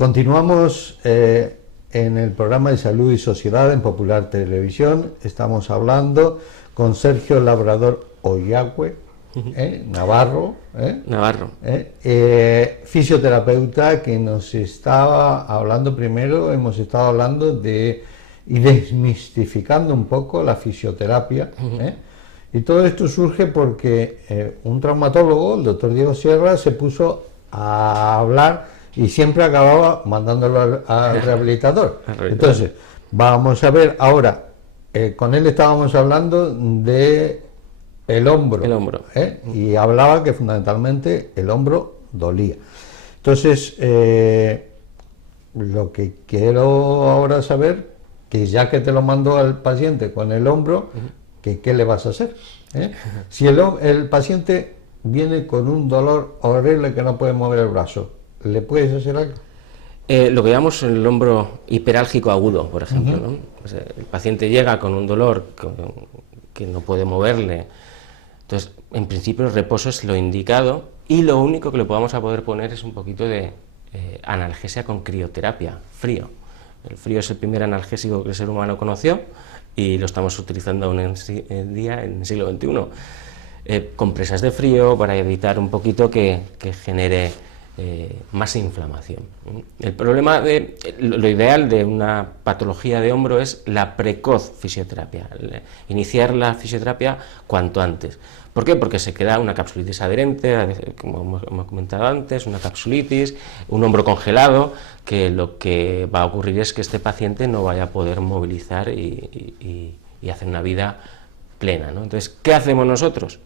Continuamos en el programa de Salud y Sociedad en Popular Televisión. Estamos hablando con Sergio Labrador Ollagüe, Navarro, fisioterapeuta, que nos estaba hablando primero, hemos estado hablando de y desmistificando un poco la fisioterapia. Y todo esto surge porque un traumatólogo, el doctor Diego Sierra, se puso a hablar y siempre acababa mandándolo al rehabilitador. Entonces, vamos a ver ahora, con él estábamos hablando de el hombro. Y hablaba que fundamentalmente el hombro dolía. Entonces, lo que quiero ahora saber, que ya que te lo mandó al paciente con el hombro, ¿qué le vas a hacer? Si el paciente viene con un dolor horrible que no puede mover el brazo, ¿le puedes hacer algo? Lo que llamamos el hombro hiperálgico agudo, por ejemplo, ¿no? O sea, el paciente llega con un dolor que no puede moverle, entonces en principio el reposo es lo indicado y lo único que le podamos a poder poner es un poquito de analgesia con crioterapia, frío. El frío es el primer analgésico que el ser humano conoció y lo estamos utilizando aún en día en el siglo XXI. Compresas de frío para evitar un poquito que genere más inflamación. El problema lo ideal de una patología de hombro es la precoz fisioterapia, iniciar la fisioterapia cuanto antes. ¿Por qué? Porque se queda una capsulitis adherente, como hemos comentado antes, una capsulitis, un hombro congelado, que lo que va a ocurrir es que este paciente no vaya a poder movilizar y hacer una vida plena, ¿no? Entonces, ¿qué hacemos nosotros?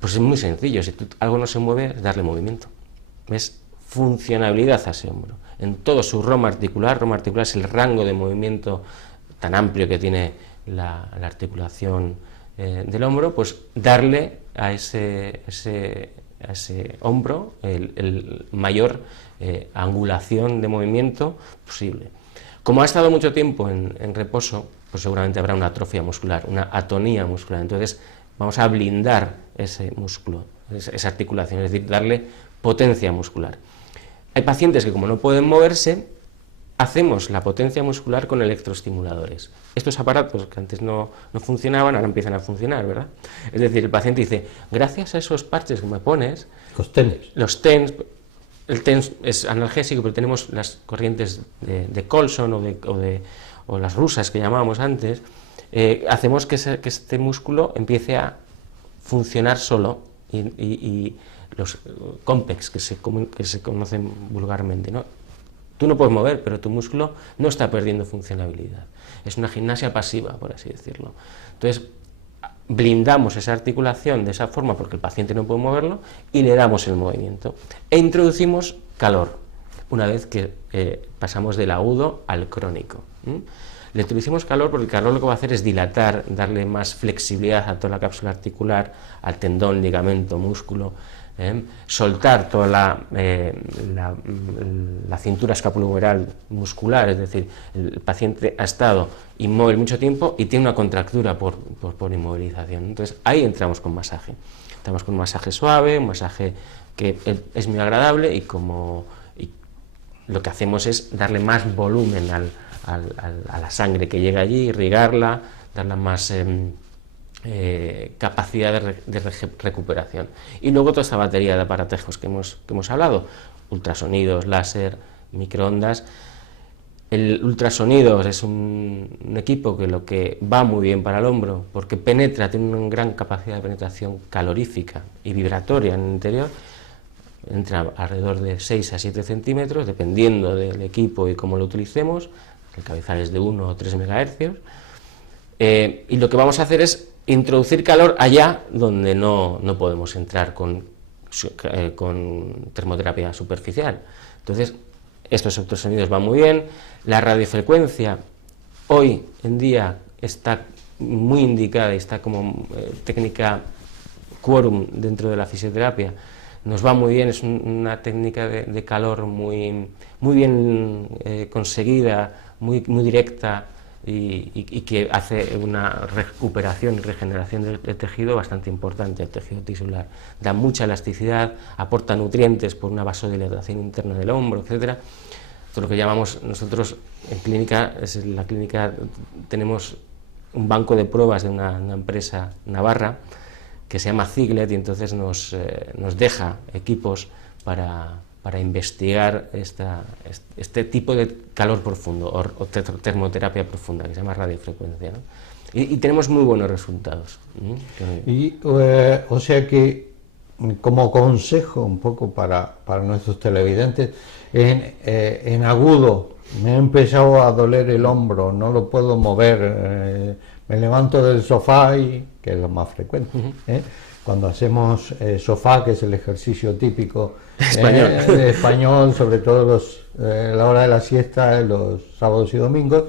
Pues es muy sencillo, si algo no se mueve, es darle movimiento. Es funcionabilidad a ese hombro, en todo su roma articular es el rango de movimiento tan amplio que tiene la articulación del hombro, pues darle a ese hombro el mayor angulación de movimiento posible. Como ha estado mucho tiempo en reposo, pues seguramente habrá una atrofia muscular, una atonía muscular, entonces vamos a blindar ese músculo, esa articulación, es decir, darle potencia muscular. Hay pacientes que, como no pueden moverse, hacemos la potencia muscular con electroestimuladores. Estos aparatos que antes no funcionaban, ahora empiezan a funcionar, ¿verdad? Es decir, el paciente dice, gracias a esos parches que me pones, los TENS, el TENS es analgésico, pero tenemos las corrientes de Colson o las rusas que llamábamos antes, hacemos que este músculo empiece a funcionar solo y los COMPEX que se conocen vulgarmente, ¿no? Tú no puedes mover, pero tu músculo no está perdiendo funcionabilidad. Es una gimnasia pasiva, por así decirlo. Entonces, blindamos esa articulación de esa forma porque el paciente no puede moverlo y le damos el movimiento. E introducimos calor, una vez que pasamos del agudo al crónico. Le introducimos calor porque el calor lo que va a hacer es dilatar, darle más flexibilidad a toda la cápsula articular, al tendón, ligamento, músculo, soltar toda la cintura escapulohumeral muscular, es decir, el paciente ha estado inmóvil mucho tiempo y tiene una contractura por inmovilización. Entonces ahí entramos con masaje. Entramos con un masaje suave, un masaje que es muy agradable y lo que hacemos es darle más volumen a la sangre que llega allí, irrigarla, darle más capacidad de recuperación. Y luego toda esta batería de aparatejos que hemos hablado, ultrasonidos, láser, microondas. El ultrasonido es un equipo que lo que va muy bien para el hombro, porque penetra, tiene una gran capacidad de penetración calorífica y vibratoria en el interior, entra alrededor de 6 a 7 centímetros, dependiendo del equipo y cómo lo utilicemos. El cabezal es de 1 o 3 megahercios, y lo que vamos a hacer es introducir calor allá donde no podemos entrar con termoterapia superficial. Entonces, estos ultrasonidos van muy bien. La radiofrecuencia hoy en día está muy indicada y está como técnica quórum dentro de la fisioterapia. Nos va muy bien, es una técnica de calor muy bien conseguida, muy directa y que hace una recuperación y regeneración del tejido bastante importante, el tejido tisular. Da mucha elasticidad, aporta nutrientes por una vasodilatación interna del hombro, etc. lo que llamamos nosotros en clínica, la clínica tenemos un banco de pruebas de una empresa navarra que se llama Ziglet, y entonces nos deja equipos para investigar este tipo de calor profundo o termoterapia profunda, que se llama radiofrecuencia, ¿no? Y tenemos muy buenos resultados. Y, o sea que, como consejo un poco para nuestros televidentes, en agudo me ha empezado a doler el hombro, no lo puedo mover, me levanto del sofá, que es lo más frecuente, cuando hacemos sofá, que es el ejercicio típico español, sobre todo la hora de la siesta, los sábados y domingos,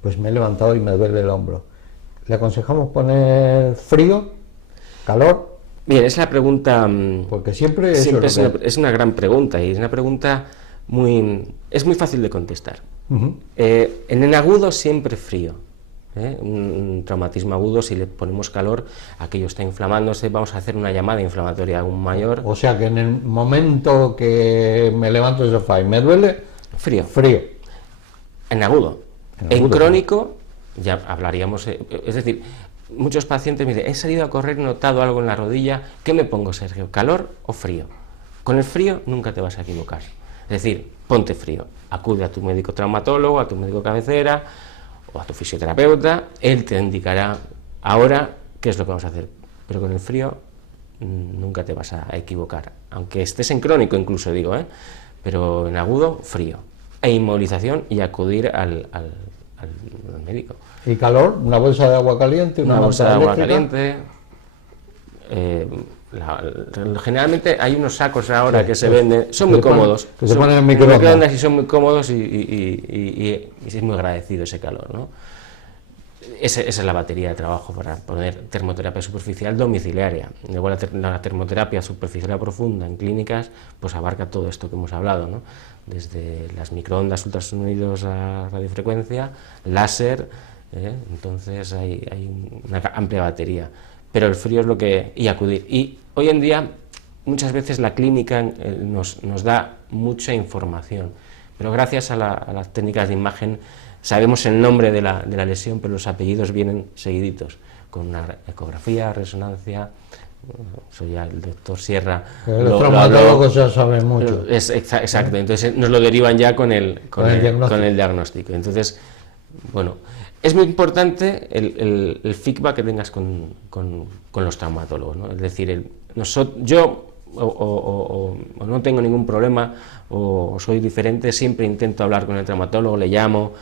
pues me he levantado y me duele el hombro. ¿Le aconsejamos poner frío, calor? Bien, es la pregunta, porque siempre es una gran pregunta, y es una pregunta muy fácil de contestar. En el agudo siempre frío. Un traumatismo agudo, si le ponemos calor, aquello está inflamándose, vamos a hacer una llamada inflamatoria aún mayor. O sea que en el momento que me levanto del sofá y me duele, frío. En agudo. En crónico, ya hablaríamos, es decir, muchos pacientes me dicen, he salido a correr, he notado algo en la rodilla, ¿qué me pongo, Sergio? ¿Calor o frío? Con el frío nunca te vas a equivocar. Es decir, ponte frío, acude a tu médico traumatólogo, a tu médico cabecera o a tu fisioterapeuta, él te indicará ahora qué es lo que vamos a hacer. Pero con el frío nunca te vas a equivocar, aunque estés en crónico incluso, digo, pero en agudo, frío. E inmovilización y acudir al médico. ¿Y calor? ¿Una bolsa de agua caliente? Una bolsa de agua caliente. Generalmente hay unos sacos ahora que se venden, son muy cómodos, que se ponen en microondas y son muy cómodos, y es muy agradecido ese calor, ¿no? Esa es la batería de trabajo para poner termoterapia superficial domiciliaria. Igual la termoterapia superficial profunda en clínicas pues abarca todo esto que hemos hablado, ¿no? Desde las microondas, ultrasonidos a radiofrecuencia, láser, entonces hay una amplia batería. Pero el frío es lo que... y acudir. Y hoy en día muchas veces la clínica nos da mucha información, pero gracias a las técnicas de imagen sabemos el nombre de la lesión, pero los apellidos vienen seguiditos, con una ecografía, resonancia. Soy ya el doctor Sierra. Los traumatólogos ya saben mucho. Exacto, entonces nos lo derivan ya con el diagnóstico. Entonces, bueno, es muy importante el feedback que tengas con los traumatólogos, ¿no? Es decir, yo no tengo ningún problema o soy diferente, siempre intento hablar con el traumatólogo, le llamo,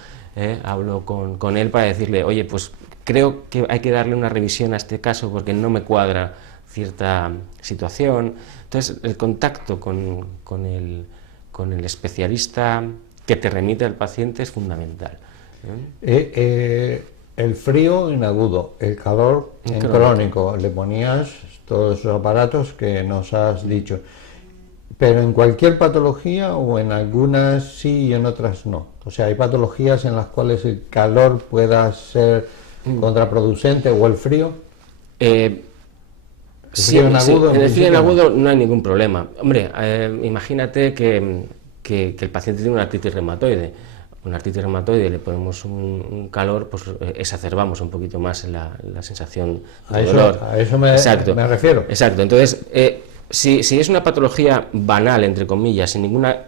hablo con él para decirle, oye, pues creo que hay que darle una revisión a este caso porque no me cuadra cierta situación. Entonces el contacto con el especialista que te remite al paciente es fundamental. El frío en agudo, el calor en crónico, le ponías todos esos aparatos que nos has dicho, pero en cualquier patología o en algunas sí y en otras no. O sea, hay patologías en las cuales el calor pueda ser contraproducente, o el frío. Sí, en el frío en agudo no hay ningún problema. Hombre, imagínate que el paciente tiene una artritis reumatoide. Una artritis reumatoide, le ponemos un calor, pues exacerbamos un poquito más la sensación de dolor. A eso me refiero. Exacto. Entonces, si es una patología banal, entre comillas, sin ninguna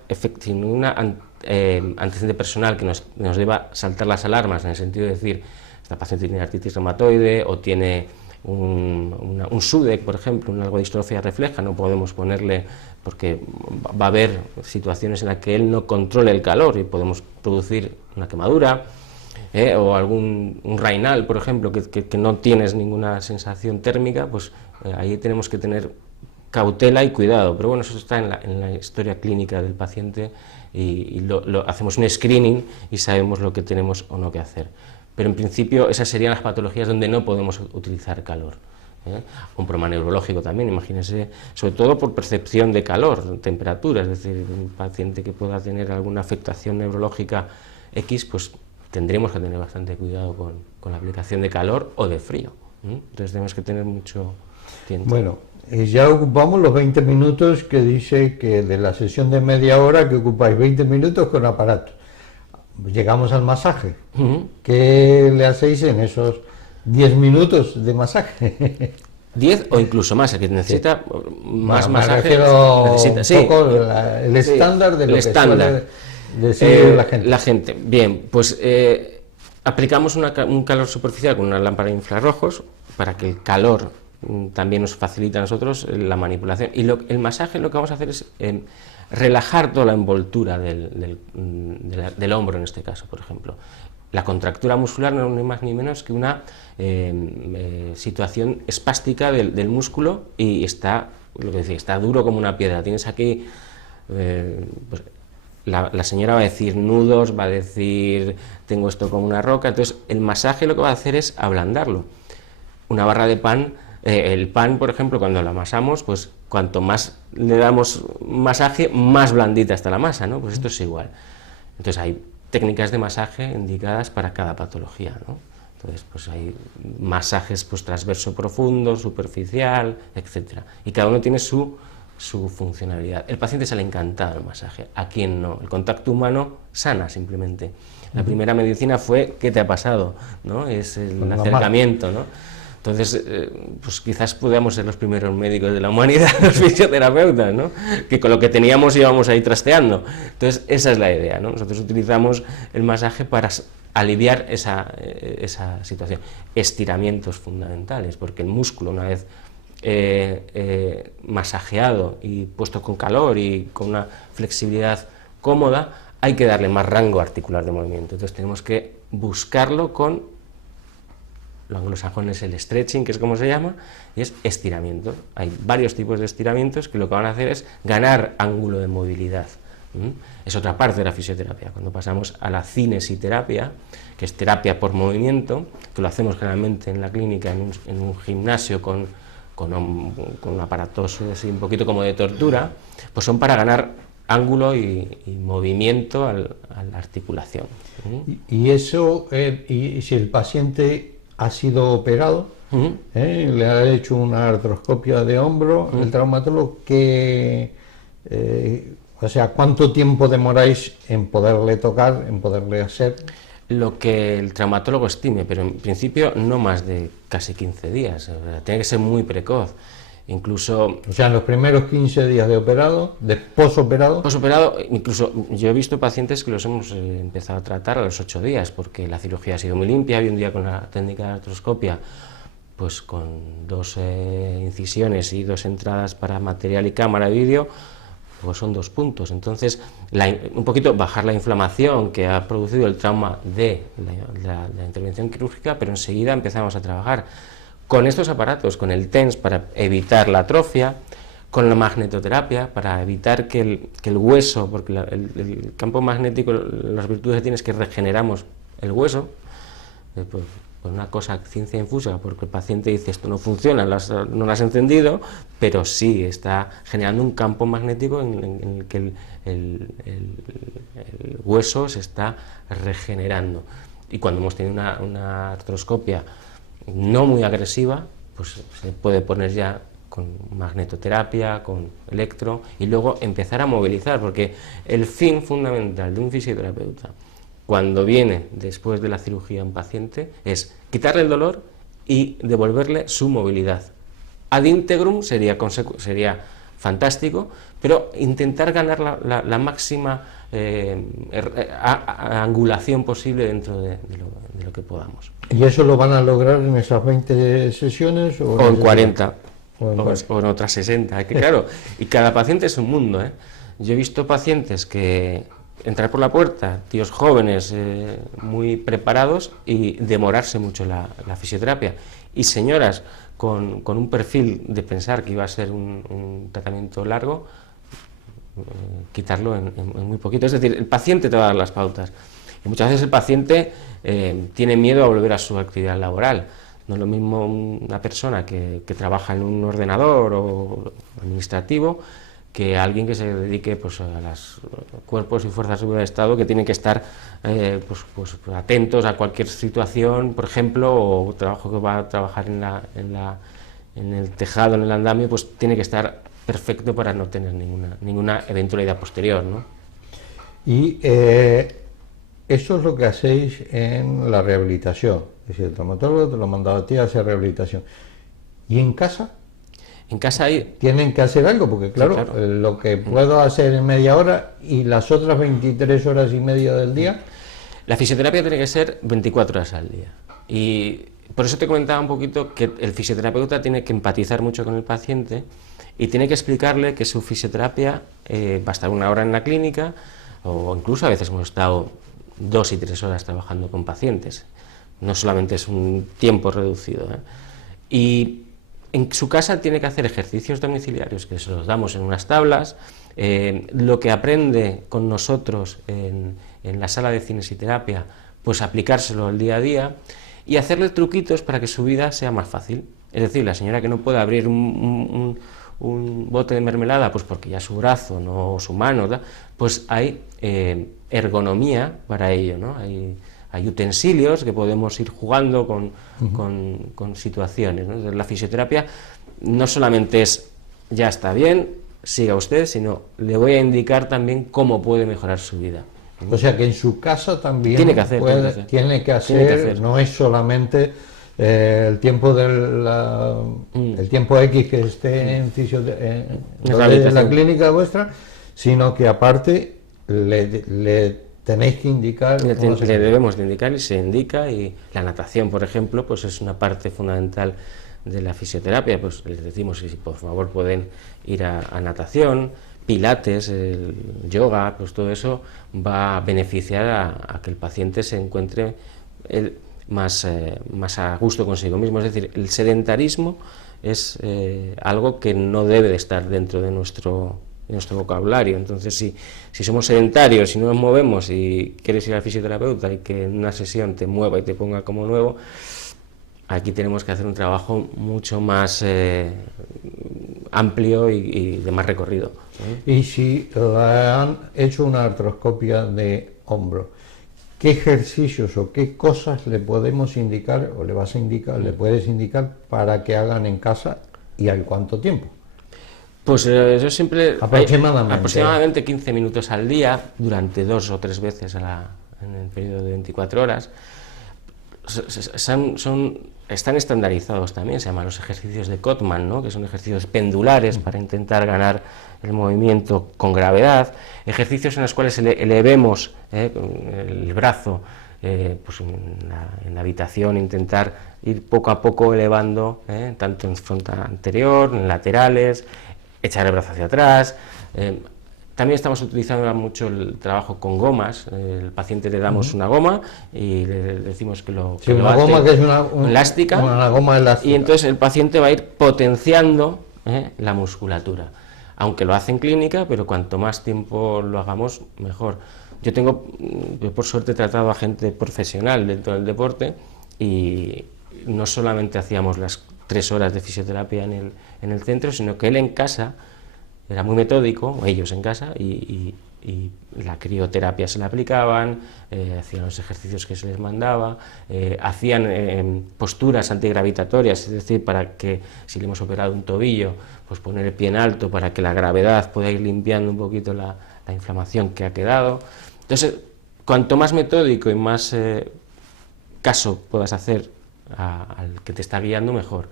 antecedente personal que nos deba saltar las alarmas, en el sentido de decir, esta paciente tiene artritis reumatoide o tiene un SUDEC, por ejemplo, algo de distrofia refleja, no podemos ponerle, porque va a haber situaciones en las que él no controle el calor y podemos producir una quemadura, o un Raynaud, por ejemplo, que no tienes ninguna sensación térmica, pues ahí tenemos que tener cautela y cuidado. Pero bueno, eso está en la historia clínica del paciente y hacemos un screening y sabemos lo que tenemos o no que hacer. Pero en principio esas serían las patologías donde no podemos utilizar calor. Un problema neurológico también, imagínense, sobre todo por percepción de calor, temperatura, es decir, un paciente que pueda tener alguna afectación neurológica X, pues tendremos que tener bastante cuidado con la aplicación de calor o de frío. Entonces tenemos que tener mucho tiempo. Bueno, Y ya ocupamos los 20 minutos que dice que de la sesión de media hora que ocupáis 20 minutos con aparato. Llegamos al masaje. ¿Qué le hacéis en esos 10 minutos de masaje? 10 o incluso más, el que necesita más Me masaje refiero necesita, un poco el estándar de lo que suele decir la gente. Bien, pues aplicamos un calor superficial con una lámpara de infrarrojos para que el calor también nos facilita a nosotros la manipulación. Y el masaje lo que vamos a hacer es relajar toda la envoltura del hombro, en este caso, por ejemplo. La contractura muscular no es ni más ni menos que una situación espástica del músculo, y está, lo que decía, está duro como una piedra. Tienes aquí, pues, la señora va a decir nudos, va a decir tengo esto como una roca. Entonces el masaje lo que va a hacer es ablandarlo. Una barra de pan, el pan, por ejemplo, cuando lo amasamos, pues cuanto más le damos masaje, más blandita está la masa, ¿no? Pues esto es igual. Entonces hay técnicas de masaje indicadas para cada patología, ¿no? Entonces, pues hay masajes, pues, transverso profundo, superficial, etcétera. Y cada uno tiene su funcionalidad. El paciente se le encantado el masaje, a quien no. El contacto humano sana simplemente. La primera medicina fue ¿qué te ha pasado?, ¿no? Es el acercamiento, ¿no? Entonces, pues quizás podamos ser los primeros médicos de la humanidad, los fisioterapeutas, ¿no? Que con lo que teníamos íbamos ahí trasteando. Entonces, esa es la idea, ¿no? Nosotros utilizamos el masaje para aliviar esa situación. Estiramientos fundamentales, porque el músculo, una vez masajeado y puesto con calor y con una flexibilidad cómoda, hay que darle más rango articular de movimiento. Entonces tenemos que buscarlo con, lo anglosajón es el stretching, que es como se llama, y es estiramiento. Hay varios tipos de estiramientos que lo que van a hacer es ganar ángulo de movilidad. Es otra parte de la fisioterapia. Cuando pasamos a la cinesiterapia, que es terapia por movimiento, que lo hacemos generalmente en la clínica, en un gimnasio con aparatos así un poquito como de tortura, pues son para ganar ángulo y movimiento a la articulación. Y eso, y si el paciente ha sido operado, le ha hecho una artroscopia de hombro, el traumatólogo, o sea, ¿cuánto tiempo demoráis en poderle tocar, en poderle hacer? Lo que el traumatólogo estime, pero en principio no más de casi 15 días, o sea, tiene que ser muy precoz. Incluso, o sea, en los primeros 15 días de operado, de posoperado. Posoperado, incluso yo he visto pacientes que los hemos empezado a tratar a los 8 días, porque la cirugía ha sido muy limpia. Hoy en día, con la técnica de artroscopia, pues con 2 incisiones y 2 entradas para material y cámara de vídeo, pues son 2 puntos. Entonces, un poquito bajar la inflamación que ha producido el trauma de la intervención quirúrgica, pero enseguida empezamos a trabajar con estos aparatos, con el TENS para evitar la atrofia, con la magnetoterapia para evitar que el hueso, porque el campo magnético, las virtudes que tiene es que regeneramos el hueso, pues una cosa, ciencia infusa, porque el paciente dice esto no funciona, no lo has encendido, pero sí está generando un campo magnético en el que el hueso se está regenerando. Y cuando hemos tenido una artroscopia no muy agresiva, pues se puede poner ya con magnetoterapia, con electro, y luego empezar a movilizar, porque el fin fundamental de un fisioterapeuta cuando viene después de la cirugía un paciente es quitarle el dolor y devolverle su movilidad. Ad integrum sería fantástico, pero intentar ganar la máxima angulación posible dentro de lo que podamos. ¿Y eso lo van a lograr en esas 20 sesiones? O en 40, o en otras 60, que claro, y cada paciente es un mundo, ¿eh? Yo he visto pacientes que entrar por la puerta, tíos jóvenes, muy preparados, y demorarse mucho la fisioterapia, y señoras con un perfil de pensar que iba a ser un tratamiento largo, quitarlo en muy poquito. Es decir, el paciente te va a dar las pautas, y muchas veces el paciente tiene miedo a volver a su actividad laboral. No es lo mismo una persona que trabaja en un ordenador o administrativo que alguien que se dedique, pues, a los cuerpos y fuerzas de seguridad de Estado, que tienen que estar pues atentos a cualquier situación, por ejemplo, o trabajo que va a trabajar en en el tejado, en el andamio, pues tiene que estar perfecto para no tener ninguna eventualidad posterior, ¿no? Y eso es lo que hacéis en la rehabilitación. Es decir, el traumatólogo te lo mandaba a ti a hacer rehabilitación. ¿Y en casa? En casa hay... Tienen que hacer algo, porque claro, Sí, claro. Lo que puedo hacer en media hora y las otras 23 horas y media del día... La fisioterapia tiene que ser 24 horas al día. Y por eso te comentaba un poquito que el fisioterapeuta tiene que empatizar mucho con el paciente y tiene que explicarle que su fisioterapia va a estar 1 hora en la clínica, o incluso a veces hemos estado 2 y 3 horas trabajando con pacientes. No solamente es un tiempo reducido, ¿eh? Y en su casa tiene que hacer ejercicios domiciliarios, que se los damos en unas tablas, lo que aprende con nosotros en la sala de cinesiterapia, pues aplicárselo al día a día y hacerle truquitos para que su vida sea más fácil. Es decir, la señora que no puede abrir un bote de mermelada, pues porque ya su brazo, no su mano, pues hay ergonomía para ello, ¿no? Hay utensilios que podemos ir jugando con situaciones, ¿no? Entonces, la fisioterapia no solamente es, ya está bien, siga usted, sino le voy a indicar también cómo puede mejorar su vida. O sea que en su casa también Tiene que hacer, tiene que hacer, no es solamente el tiempo el tiempo X que esté en la clínica vuestra, sino que aparte le tenéis que indicar... Le debemos de indicar y se indica, y la natación, por ejemplo, pues es una parte fundamental de la fisioterapia, pues les decimos si por favor pueden ir a natación, pilates, el yoga, pues todo eso va a beneficiar a que el paciente se encuentre más a gusto consigo mismo. Es decir, el sedentarismo es algo que no debe de estar dentro de nuestro vocabulario. Entonces, si somos sedentarios, si no nos movemos y quieres ir al fisioterapeuta y que en una sesión te mueva y te ponga como nuevo, aquí tenemos que hacer un trabajo mucho más amplio y de más recorrido. Y si le han hecho una artroscopia de hombro, ¿qué ejercicios o qué cosas le podemos indicar o le vas a indicar, le puedes indicar para que hagan en casa y al cuánto tiempo? Pues yo siempre... Aproximadamente 15 minutos al día, durante 2 o 3 veces en el periodo de 24 horas. Están estandarizados también, se llaman los ejercicios de Cotman, ¿no? Que son ejercicios pendulares para intentar ganar el movimiento con gravedad, ejercicios en los cuales elevemos el brazo, pues en la habitación, intentar ir poco a poco elevando, tanto en frontal anterior, en laterales, echar el brazo hacia atrás. También estamos utilizando mucho el trabajo con gomas. El paciente le damos una goma y le decimos que lo una hace goma que es elástica, una goma elástica. Y entonces el paciente va a ir potenciando la musculatura. Aunque lo hace en clínica, pero cuanto más tiempo lo hagamos, mejor. Yo por suerte he tratado a gente profesional dentro del deporte y no solamente hacíamos las 3 horas de fisioterapia en el centro, sino que él en casa era muy metódico, ellos en casa, y la crioterapia se la aplicaban, hacían los ejercicios que se les mandaba, hacían posturas antigravitatorias, es decir, para que si le hemos operado un tobillo, pues poner el pie en alto para que la gravedad pueda ir limpiando un poquito la inflamación que ha quedado. Entonces, cuanto más metódico y más caso puedas hacer al que te está guiando, mejor.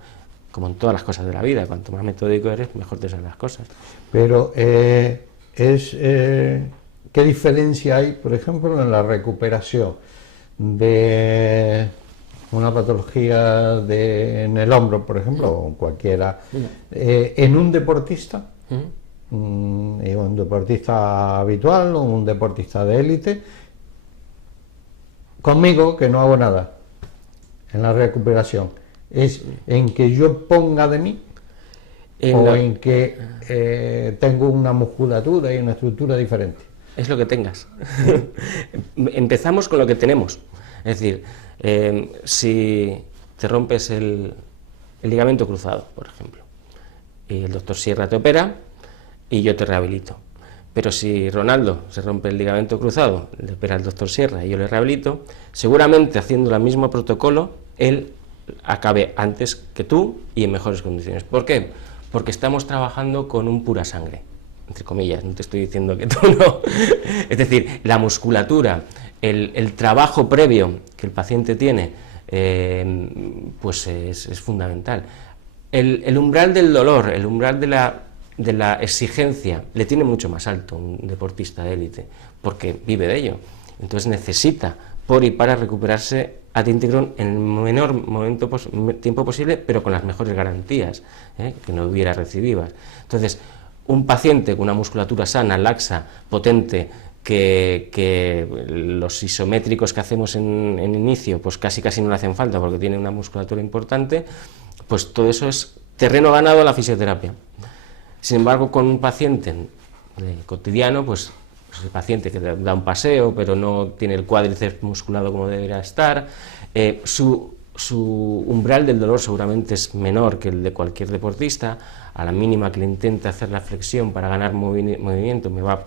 Como en todas las cosas de la vida, cuanto más metódico eres, mejor te salen las cosas. Pero, ¿qué diferencia hay, por ejemplo, en la recuperación de una patología en el hombro, por ejemplo, o cualquiera, en un deportista, un deportista habitual o un deportista de élite, conmigo, que no hago nada en la recuperación? ¿Es en que yo ponga de mí en que tengo una musculatura y una estructura diferente? Es lo que tengas. Empezamos con lo que tenemos. Es decir, si te rompes el ligamento cruzado, por ejemplo, y el doctor Sierra te opera y yo te rehabilito. Pero si Ronaldo se rompe el ligamento cruzado, le opera el doctor Sierra y yo le rehabilito, seguramente haciendo el mismo protocolo, él acabe antes que tú y en mejores condiciones. ¿Por qué? Porque estamos trabajando con un pura sangre, entre comillas, no te estoy diciendo que tú no. Es decir, la musculatura, el trabajo previo que el paciente tiene, pues es fundamental. El umbral del dolor, el umbral de la exigencia, le tiene mucho más alto un deportista de élite, porque vive de ello. Entonces necesita, por y para recuperarse ad íntegro en el menor tiempo posible, pero con las mejores garantías que no hubiera recididas. Entonces, un paciente con una musculatura sana, laxa, potente, que los isométricos que hacemos en inicio, pues casi no le hacen falta porque tiene una musculatura importante, pues todo eso es terreno ganado a la fisioterapia. Sin embargo, con un paciente cotidiano, pues el paciente que da un paseo, pero no tiene el cuádriceps musculado como debería estar, su umbral del dolor seguramente es menor que el de cualquier deportista. A la mínima que le intente hacer la flexión para ganar movimiento, me va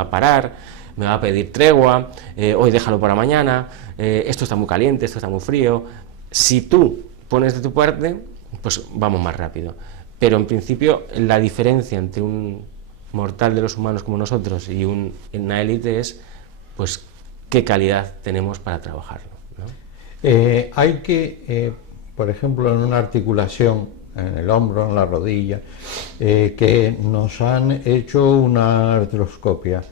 a parar, me va a pedir tregua, hoy déjalo para mañana, esto está muy caliente, esto está muy frío. Si tú pones de tu parte, pues vamos más rápido. Pero en principio la diferencia entre un mortal de los humanos como nosotros y una élite es, pues, qué calidad tenemos para trabajarlo, ¿no? Hay que, por ejemplo, en una articulación, en el hombro, en la rodilla, que nos han hecho una artroscopia,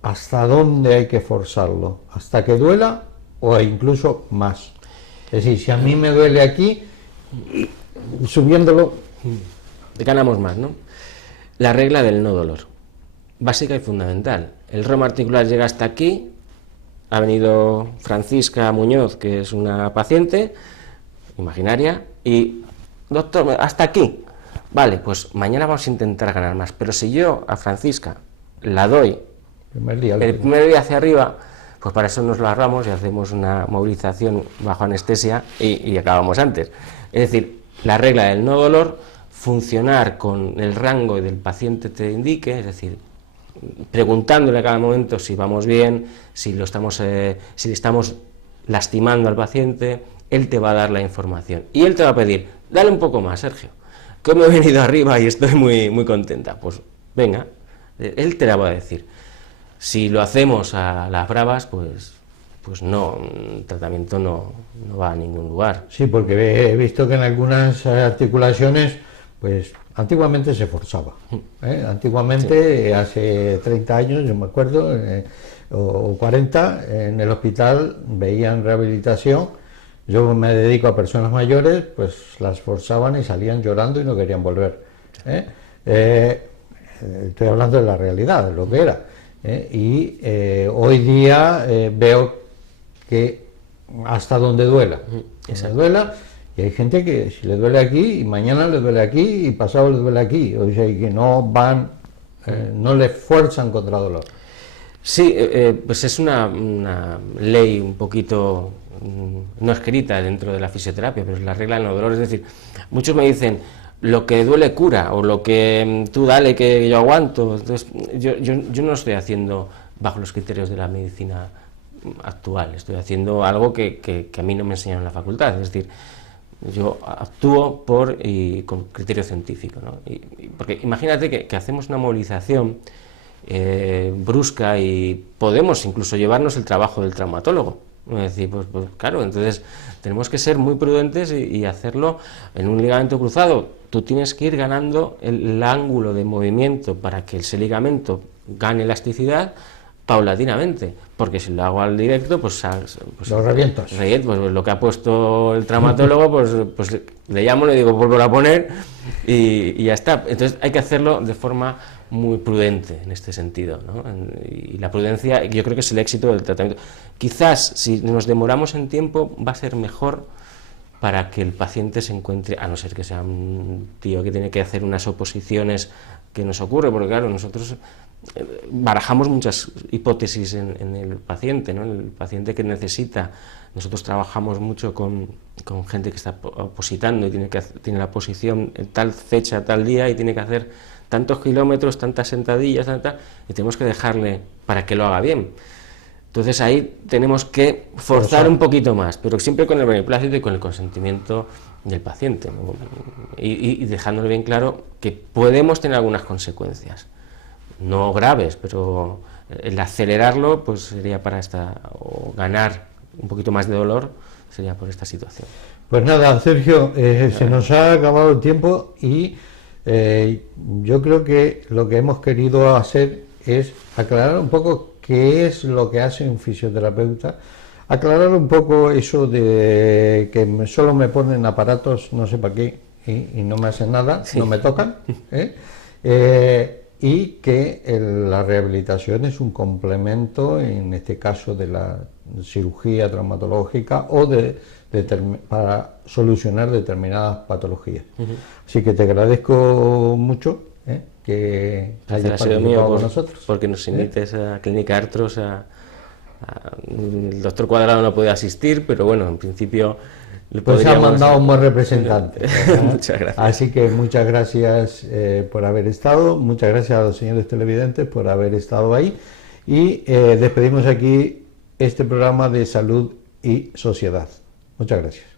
¿hasta dónde hay que forzarlo? ¿Hasta que duela o incluso más? Es decir, si a mí me duele aquí, subiéndolo... Ganamos más, ¿no? La regla del no dolor, básica y fundamental. El reuma articular llega hasta aquí. Ha venido Francisca Muñoz, que es una paciente imaginaria, y doctor, hasta aquí. Vale, pues mañana vamos a intentar ganar más, pero si yo a Francisca la doy el primer día hacia arriba, pues para eso nos lo agarramos y hacemos una movilización bajo anestesia y acabamos antes. Es decir, la regla del no dolor, funcionar con el rango del paciente te indique, es decir, preguntándole a cada momento si vamos bien, si le estamos lastimando al paciente, él te va a dar la información y él te va a pedir, dale un poco más, Sergio, que me he venido arriba y estoy muy contenta. Pues venga, él te la va a decir. Si lo hacemos a las bravas, pues no, el tratamiento no va a ningún lugar. Sí, porque he visto que en algunas articulaciones, pues antiguamente se forzaba. Antiguamente, sí. Hace 30 años, yo me acuerdo, o 40, en el hospital veían rehabilitación. Yo me dedico a personas mayores, pues las forzaban y salían llorando y no querían volver. Estoy hablando de la realidad, de lo que era. Y hoy día veo que hasta donde duela, y hay gente que si le duele aquí, y mañana le duele aquí, y pasado le duele aquí, o sea, que no van, no le fuerzan contra dolor. Sí, pues es una ley un poquito no escrita dentro de la fisioterapia, pero es la regla del no dolor. Es decir, muchos me dicen, lo que duele cura, o lo que tú dale que yo aguanto. Entonces, yo no lo estoy haciendo bajo los criterios de la medicina actual, estoy haciendo algo que a mí no me enseñaron en la facultad, es decir, yo actúo con criterio científico, ¿no? Porque imagínate que hacemos una movilización brusca y podemos incluso llevarnos el trabajo del traumatólogo. Es decir, pues claro, entonces tenemos que ser muy prudentes y hacerlo en un ligamento cruzado. Tú tienes que ir ganando el ángulo de movimiento para que ese ligamento gane elasticidad paulatinamente, porque si lo hago al directo, pues los revientos. Pues lo que ha puesto el traumatólogo, pues le llamo, le digo, vuelvo a poner y ya está. Entonces hay que hacerlo de forma muy prudente en este sentido, ¿no? Y la prudencia, yo creo que es el éxito del tratamiento. Quizás si nos demoramos en tiempo va a ser mejor para que el paciente se encuentre, a no ser que sea un tío que tiene que hacer unas oposiciones que nos ocurre, porque claro, nosotros barajamos muchas hipótesis en el paciente, ¿no? El paciente que necesita, nosotros trabajamos mucho con gente que está opositando y tiene la posición en tal fecha, tal día, y tiene que hacer tantos kilómetros, tantas sentadillas, y tenemos que dejarle para que lo haga bien. Entonces ahí tenemos que forzar un poquito más, pero siempre con el beneplácito y con el consentimiento del paciente, ¿no? Y dejándole bien claro que podemos tener algunas consecuencias, no graves, pero el acelerarlo pues sería para o ganar un poquito más de dolor sería por esta situación. Pues nada, Sergio, se nos ha acabado el tiempo y yo creo que lo que hemos querido hacer es aclarar un poco qué es lo que hace un fisioterapeuta, aclarar un poco eso de que solo me ponen aparatos no sé para qué y no me hacen nada, sí. No me tocan, y que la rehabilitación es un complemento, en este caso de la cirugía traumatológica o para solucionar determinadas patologías. Así que te agradezco mucho que hayas participado con nosotros. Porque nos invites a Clínica Artros. El doctor Cuadrado no puede asistir, pero bueno, en principio... Pues ha mandado un buen representante. Muchas gracias. Así que muchas gracias por haber estado, muchas gracias a los señores televidentes por haber estado ahí y despedimos aquí este programa de Salud y Sociedad. Muchas gracias.